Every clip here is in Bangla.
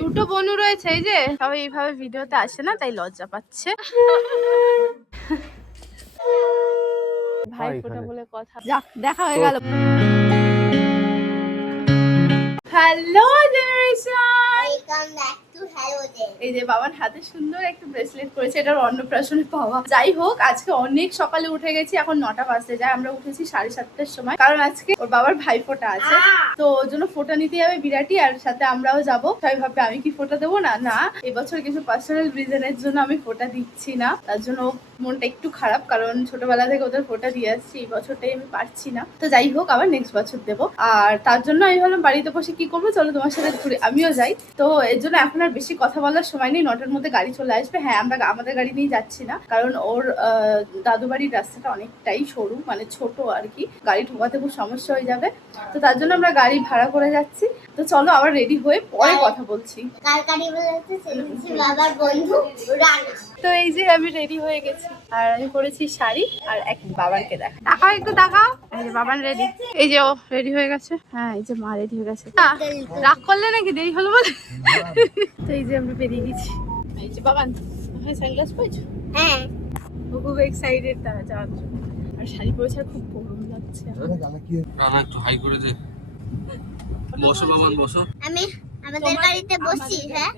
দুটো বনু রয়েছে এই যে। সবাই এইভাবে ভিডিওতে আসে না তাই লজ্জা পাচ্ছে। ভাই ফোটা বলে কথা। যাক দেখা হয়ে গেল। Hello generation welcome Day. এই যে বাবার হাতে সুন্দর একটা ব্রেসলেট করেছে এটার অন্নপ্রাশনে পাওয়া। যাই হোক আজকে অনেক সকালে উঠে গেছি এখন নটা বাজতে যায় আমরা উঠেছি সাড়ে সাতটার সময়। কারণ আজকে ওর বাবার ভাই ফোটা আছে তো ওর জন্য ফোটা নিতে যাবে বিরাটি আর সাথে আমরাও যাব। সবাই ভাববে আমি কি ফোটা দেবো? না না। এবছর কিছু পার্সোনাল রিজনের জন্য আমি ফোটা দিচ্ছি না। তার জন্য মনটা একটু খারাপ কারণ ছোটবেলা থেকে ওদের ফোটা দিয়ে আসছি এই বছরটাই আমি পারছি না। তো যাই হোক আবার নেক্সট বছর দেবো। আর তার জন্য আমি ভাবলাম বাড়িতে বসে কি করব? চলো তোমার সাথে ঘুরে আমিও যাই। তো এর জন্য এখন আর বেশি কথা বলার সময় নেই। নটার মধ্যে গাড়ি চলে আসবে। হ্যাঁ আমরা আমাদের গাড়ি নিয়ে যাচ্ছি না। কারণ ওর দাদু বাড়ির রাস্তাটা অনেকটাই সরু মানে ছোট আর কি। গাড়ি ঢোকাতে খুব সমস্যা হয়ে যাবে। তো তার জন্য আমরা গাড়ি ভাড়া করে যাচ্ছি। তো চলো আবার রেডি হয়ে পরে কথা বলছি। কার কারি বলেছে বাবার বন্ধু রানা। তো এই যে আমি রেডি হয়ে গেছি। আর আমি পরেছি শাড়ি আর এক বাবানকে দেখা। টাকা একটু টাকা এই যে বাবান রেডি এই যে ও রেডি হয়ে গেছে। হ্যাঁ এই যে মা রেডি হয়ে গেছে। রাগ করলে নাকি দেরি হলো বলে? তো এই যে আমরা বেরিয়ে গেছি। এই যে বাবান হ্যাঁ সানগ্লাস হ্যাঁ। ও খুব এক্সাইটেড তারা যাওয়ার জন্য। আর শাড়ি পরেছে আর খুব গরম লাগছে। রানা একটু হাই করে দে। বসো বাবান বসো। আমি আমাদের গাড়িতে বসছি হ্যাঁ?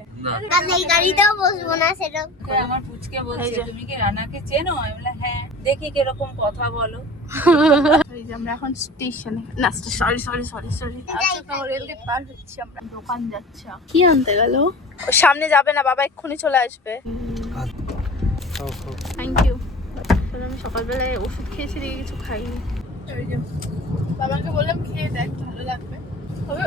কারণ এই গাড়িতেও বসবো না সেটা আমার পুচকে বলছে তুমি কি রানাকে চেনো? আমি বললাম হ্যাঁ দেখি কীরকম কথা বলো। আমরা এখন স্টেশনে। না সরি সরি সরি সরি আচ্ছা রেলগেট পার হচ্ছি আমরা। দোকান যাচ্ছি। কি আনতে গেল? সামনে যাবে না বাবা এক্ষুনি চলে আসবে। থ্যাংক ইউ আমি সকালবেলায় ওষুধ খেয়েছি দেখে কিছু খাইনি। ওই যে বাবাকে বললাম খেয়ে দেখ ভালো লাগবে। তবে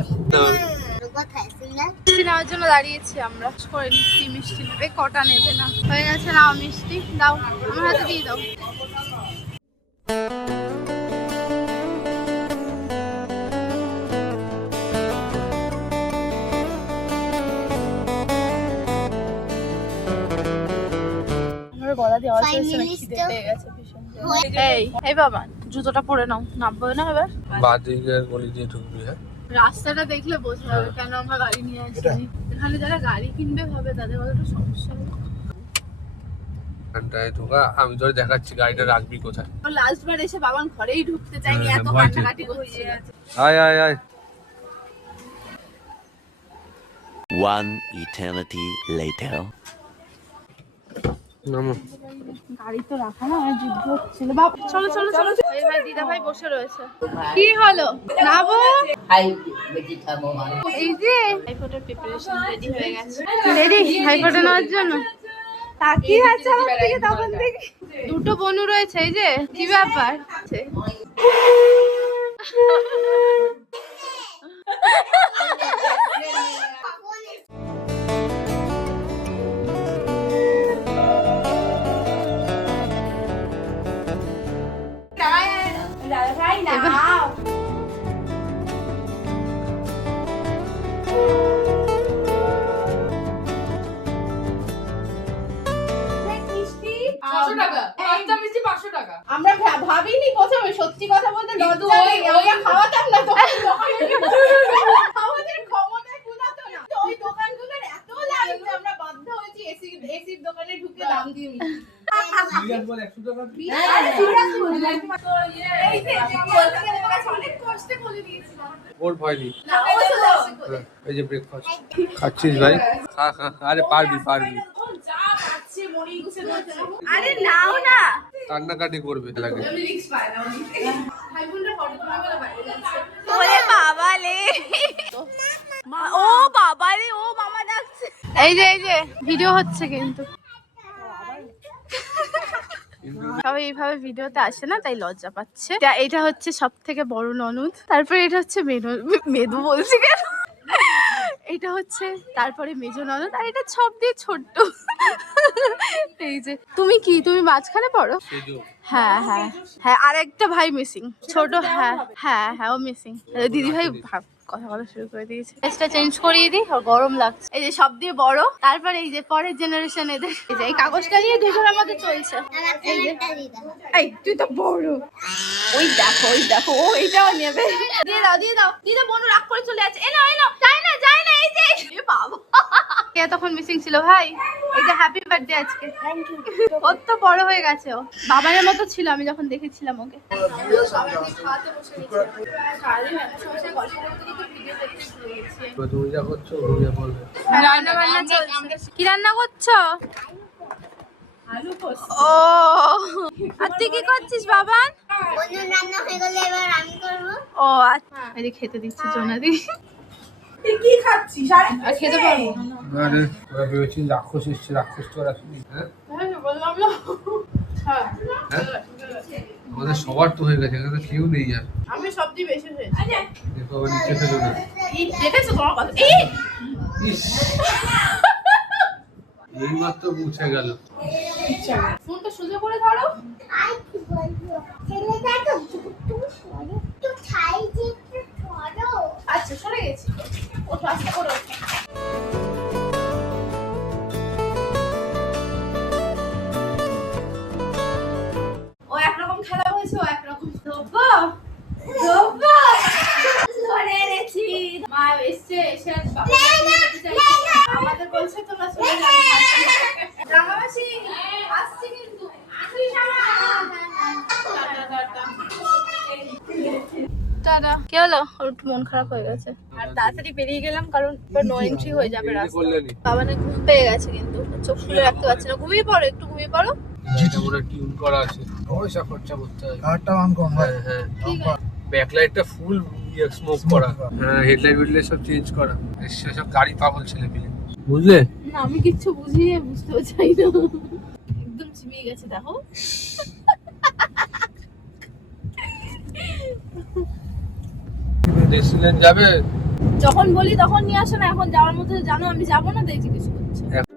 মিষ্টি নেওয়ার জন্য দাঁড়িয়েছি আমরা। করে নিচ্ছি মিষ্টি নেবে কটা নেবে না। হয়ে গেছে নাও মিষ্টি। দাও আমার হাতে দিয়ে দাও। গলা পেয়ে গেছে এই এই বাবা জুতোটা পরে নাও। নামবো না এবার? বাঁ দিকে গলি দিয়ে ঢুকবি হ্যাঁ? রাস্তাটা দেখলে বোঝা যাবে কেন আমরা গাড়ি নিয়ে আসছি এখানে যারা গাড়ি কিনবে ভাবে তাদের কতটা সমস্যা হবে এখানটায় ঢোকা আমি তোর দেখাচ্ছি গাড়িটা রাখবি কোথায়। লাস্ট বার এসে ঘরেই ঢুকতে চাইনি হ্যাঁ, এত ভয় পেয়ে- কান্নাকাটি করছে। আয় আয় আয়। One eternity later. নামো গাড়ি তো রাখা না আমার যুদ্ধ হচ্ছিল বাপ চলো চলো চলো। এই ভাই দিদা ভাই বসে রয়েছে। কি হলো? নাবো এই যে হাইফোটার প্রিপারেশন রেডি হয়ে গেছে। রেডি হাইফোটা নেওয়ার জন্য? তাকিয়ে আছে আমার দিকে তখন থেকে দুটো বনু রয়েছে এই যে কি ব্যাপার? সত্যি কথা বলতে লজ্জা নেই আমরা খাওয়াতাম না তো আমাদের ক্ষমতায় কুলাতো না তো ওই দোকানগুলোর এত লাইন যে আমরা বাধ্য হয়েছি এসি এসির দোকানে ঢুকে দাম দিয়ে নিই। আর serious বলছি। এই যে, বলতে গেলে আমার কাছে অনেক কষ্টে বলে দিয়েছিলাম। ওর ভয় নেই না, ও চলে আসে করে। এই যে ব্রেকফাস্ট খাচ্ছিস ভাই খা খা খা। আরে পারবি পারবি আরে নাও না কান্নাকাটি করবে লাগে বাবা লে ও বাবা রে ও মামা ডাকছে। এই যে এই যে ভিডিও হচ্ছে কিন্তু। সবাই এইভাবে ভিডিওতে আসে না তাই লজ্জা পাচ্ছে। এটা- এটা হচ্ছে সব থেকে বড় ননদ। তারপরে এটা হচ্ছে মেনু মেদু বলছি কেন? এটা হচ্ছে তারপরে মেজো ননদ আর এটা সব দিয়ে ছোট্ট। এই যে তুমি কি? তুমি মাঝখানে পড়ো? হ্যাঁ হ্যাঁ। হ্যাঁ আর একটা ভাই মিসিং ছোট হ্যাঁ হ্যাঁ হ্যাঁ ও মিসিং দিদি ভাই ভাব- কথা বলা শুরু করে দিয়েছে। ড্রেসটা চেঞ্জ করিয়ে দিই আর গরম লাগছে। এই যে সব দিয়ে বড় তারপরে এই যে পরের জেনারেশন এদের। এই যে এই কাগজটা নিয়ে মধ্যে চলছে। এই যে এই তুই তো বড়। ওই দেখো ওই দেখো ও নেবে। দিয়ে দাও দিয়ে দাও দিদা বোন রাগ করে চলে যাচ্ছে। এ নাও এ নাও। যাই না যাই না এই যে বাবা। কে তখন মিসিং ছিল ভাই? এই যে হ্যাপি বার্থডে আজকে। ওর তো বড় হয়ে গেছে ও। বাবারের মতো ছিল আমি যখন দেখেছিলাম ওকে। রান্না বান্না চলছে কি রান্না করছ? ও। আর তুই কি করছিস বাবান? বন্ধু রান্না হয়ে গেলে এবার আমি করব। ও আচ্ছা। এই খেতে দিচ্ছি জোনাদি। আর খেতে পারব। আরে ওরা ভেবেছি রাক্ষস এসছে রাক্ষস তো আর আসেনি। হ্যাঁ? বললাম না। হ্যাঁ হ্যাঁ? আমাদের সবার তো হয়ে গেছে এখানে কেউ নেই আর। আমি সবচেয়ে বেশি হয়েছি। দেখো। আবার নিচে ফেলো না দেখেছ তোমার কথা। এই! ইস! এই মুছে গেল। ফোনটা সোজা করে ধরো আর কি বলব ছেলেটা তো একটু সরো একটু ছাই যে একটু সরো আচ্ছা সরে গেছি ওঠো আস্তে করে ওঠো। ও একরকম খেলা হয়েছে ও একরকম ধোপা ধোপা সরে এনেছি। মা এসছে এসে বাবা আমাদের বলছে তোমরা চলে যাবে রাঙামাসি আসছি কিন্তু আসিস আমার। Tata, tata. টাটা কি হলো? ওর একটু মন খারাপ হয়ে গেছে। আর তাড়াতাড়ি বেরিয়ে গেলাম কারণ নো এন্ট্রি হয়ে যাবে রাস্তা। বাবানে ঘুম পেয়ে গেছে কিন্তু চোখ খুলে রাখতে পারছে না। ঘুমিয়ে পড়ো একটু ঘুমিয়ে পড়ো। এটা মনে টিউন করা আছে। পয়সা খরচা করতে হয়। কারটা অন কম হ্যাঁ হ্যাঁ। ঠিক আছে। ব্যাকলাইটটা ফুল স্মোক করা। হ্যাঁ হেডলাইট হেডলাইট সব চেঞ্জ করা। সব গাড়ি পাগল ছেলে পেলে। বুঝলে? না আমি কিচ্ছু বুঝিয়ে বুঝতেও চাই না। একদম চিমিয়ে গেছে দেখো। ডেস্টিনেশন যাবে? যখন বলি তখন নিয়ে আসো না এখন যাওয়ার মধ্যে জানো আমি যাব না করছে দিয়ে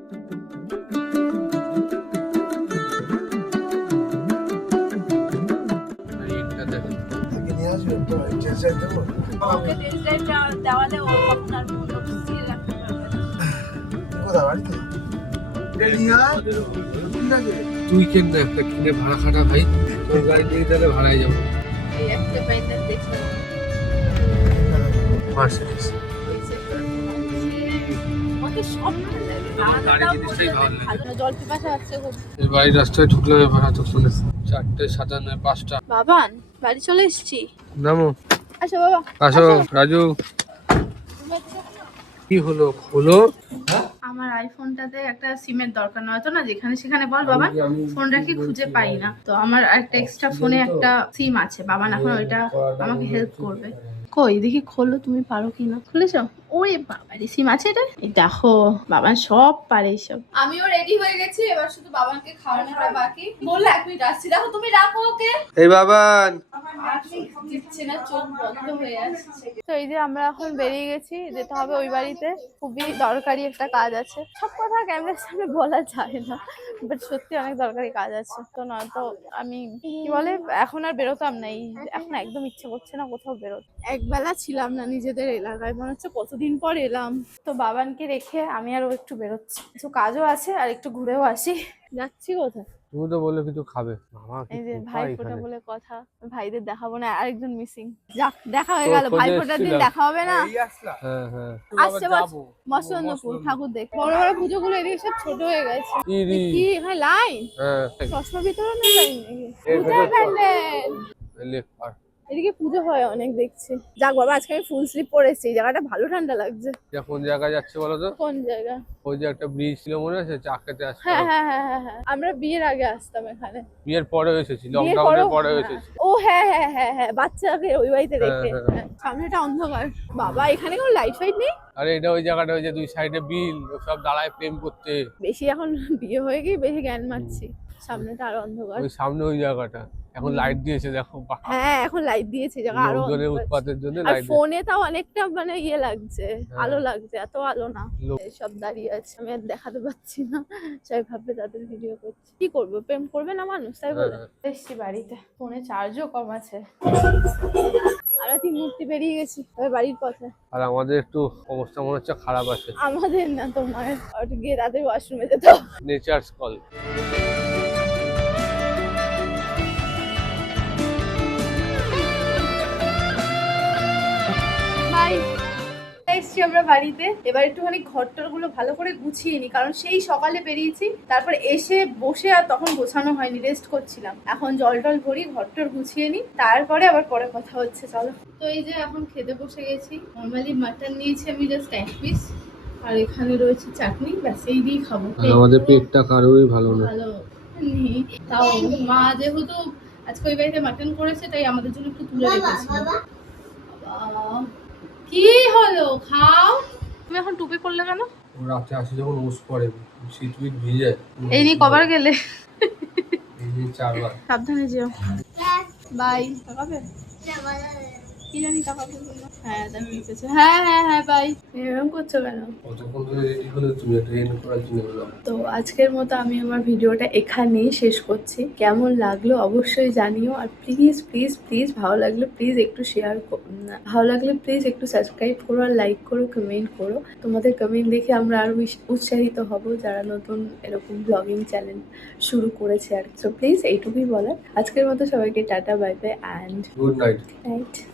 তুই কেন একটা কিনে ভাড়া খাটা ভাই? তোর গাড়ি নিয়ে তাহলে ভাড়ায় যাব। এই একটা পাইতে দেখো ভালো লাগে আমার গাড়ি আলাদাটাও জিনিসটাই করতে ভালো লাগে। ভালো জল পিপাসা আছে খুব এই বাড়ির রাস্তায় ঢুকলাম এবার এতক্ষণে চারটে সাতান্ন পাঁচটা। বাবান বাড়ি চলে এসেছি। নামো। আসো বাবা আসো রাজু। কি হলো? হলো আমার আইফোনটাতে একটা সিমের দরকার নয়তো না? যেখানে সেখানে বল বাবা ফোন রাখি খুঁজে পাই না। তো আমার একটা এক্সট্রা ফোনে একটা সিম আছে। বাবা এখন ওইটা আমাকে হেল্প করবে। কই? দেখি খোলো তুমি পারো কি না খুলেছ ওরে সিম আছে এটা? দেখো বাবা সব পারে এইসব। আমিও রেডি হয়ে গেছি এবার শুধু বাবাকে খাওয়ানোটা বাকি। বললে এক মিনিট আসছি। দেখো তুমি রাখো ওকে। এই বাবান। হয়ে তো এই যে আমরা এখন বেরিয়ে গেছি যেতে হবে ওই বাড়িতে। খুবই দরকারি একটা কাজ আছে। সব কথা ক্যামেরার সামনে বলা যায় না বাট সত্যি অনেক দরকারি কাজ আছে। তো নয়তো আমি কি বলে এখন আর বেরোতাম না। এই এখন একদম ইচ্ছে করছে না কোথাও বেরোতে। একবেলা ছিলাম না নিজেদের এলাকায় মনে হচ্ছে কতদিন পর এলাম। তো বাবানকে রেখে আমি আরও একটু বেরোচ্ছি। কিছু কাজও আছে আর একটু ঘুরেও আসি। যাচ্ছি কোথায়? তুমি তো বললে কিছু খাবে। এই যে কোথায় ভাই ফোটা বলে কথা। ভাইদের দেখাবো না আরেকজন মিসিং যাক দেখা হয়ে গেল। ভাই ফোটার দিন দেখা হবে না। হ্যাঁ হ্যাঁ। আসছে বছর মৎস্যন্দপুর ঠাকুর দেখ বড় বড় পুজো গুলো এদিকে সব ছোট হয়ে গেছে। কি? এখানে লাইন হ্যাঁ চশমা বিতরণের লাইন নাকি? এদিকে পুজো হয় অনেক দেখছি। যাক বাবা আজকে আমি ফুল স্লিপ পরেছি এই জায়গাটা ভালো ঠান্ডা লাগছে। যা কোন জায়গায় যাচ্ছে বলো তো? কোন জায়গা? ওই যে একটা ব্রিজ ছিল মনে আছে? চা খেতে আসতে হ্যাঁ হ্যাঁ হ্যাঁ হ্যাঁ হ্যাঁ। আমরা বিয়ের আগে আসতাম এখানে। বিয়ের পরে এসেছি লকডাউনের পরে হ্যাঁ। এসেছি। ও হ্যাঁ হ্যাঁ হ্যাঁ হ্যাঁ বাচ্চাকে ওই বাড়িতে হ্যাঁ, রেখে। সামনেটা অন্ধকার। বাবা এখানে কোনো লাইট ফাইট নেই? আরে এটা ওই জায়গাটা ওই যে দুই সাইডে বিল সব দাঁড়ায় প্রেম করতে। বেশি এখন বিয়ে হয়ে গিয়ে বেশি জ্ঞান মারছি। সামনেটা আরও অন্ধকার। ওই সামনে ওই জায়গাটা। এখন লাইট দিয়েছে দেখো হ্যাঁ এখন লাইট দিয়েছে জায়গা আরও লোকজনের উৎপাতের জন্য লাইট ফোনে তাও অনেকটা মানে ইয়ে লাগছে হ্যাঁ। আলো লাগছে এত আলো না। সব দাঁড়িয়ে আছে আমি আর দেখাতে পাচ্ছি না। সবাই ভাববে তাদের ভিডিও করছি। কি করব প্রেম করবে না মানুষ তাই বলে? হ্যাঁ। এসছি বাড়িতে ফোনে চার্জও কম আছে। আমরা তিন মূর্তি বেরিয়ে গেছি তবে বাড়ির পথে আর আমাদের একটু অবস্থা মনে হচ্ছে খারাপ আছে। আমাদের না তোমার গিয়ে তাদের ওয়াশরুমে যেতে হবে। কল এসছি আমরা বাড়িতে। এবার একটুখানি ঘরটরগুলো ভালো করে গুছিয়ে নি কারণ সেই সকালে বেরিয়েছি তারপর এসে বসে আর তখন গোছানো হয়নি রেস্ট করছিলাম। এখন জল টল ভরি ঘরটর গুছিয়ে নি তারপরে আবার পরে কথা হচ্ছে চলো। তো এই যে এখন খেতে বসে গেছি নর্মালি মাটন নিয়েছি আমি জাস্ট এক পিস আর এখানে রয়েছে চাটনি ব্যাস এই দিয়েই খাব। আমাদের পেটটা কারোই ভালো না। ভালো নেই। তাও মা যেহেতু আজকে ওই বাড়িতে মাটন করেছে তাই আমাদের জন্য একটু তুলে রেখেছিল বাবা। বাবা, কি হলো? খাও। তুমি এখন টুপি পরলে কেন? রাতে আসি যখন ওস পরে শীত উইট ভিজে। এই নিয়ে কবার গেলে। এই চারবার। সাবধানে যেও। বাই। কি জানি তাকাবে বলল। হ্যাঁ হ্যাঁ হ্যাঁ হ্যাঁ বাই এরকম করছ কেন? কতক্ষণ ধরে রেডি হলে তুমি ট্রেন করার জন্য বললাম তো আজকের মতো আমি আমার ভিডিওটা এখানেই শেষ করছি। কেমন লাগল অবশ্যই জানিও। আর প্লিজ প্লিজ প্লিজ ভালো লাগলে প্লিজ একটু শেয়ার ভালো লাগলে প্লিজ একটু সাবস্ক্রাইব করো আর লাইক করো কমেন্ট করো। তোমাদের কমেন্ট দেখে আমরা আরও উৎসাহিত হব যারা নতুন এরকম ব্লগিং চ্যানেল শুরু করেছে আর সো প্লিজ এইটুকুই বলার। আজকের মতো সবাইকে tata bye bye and good night night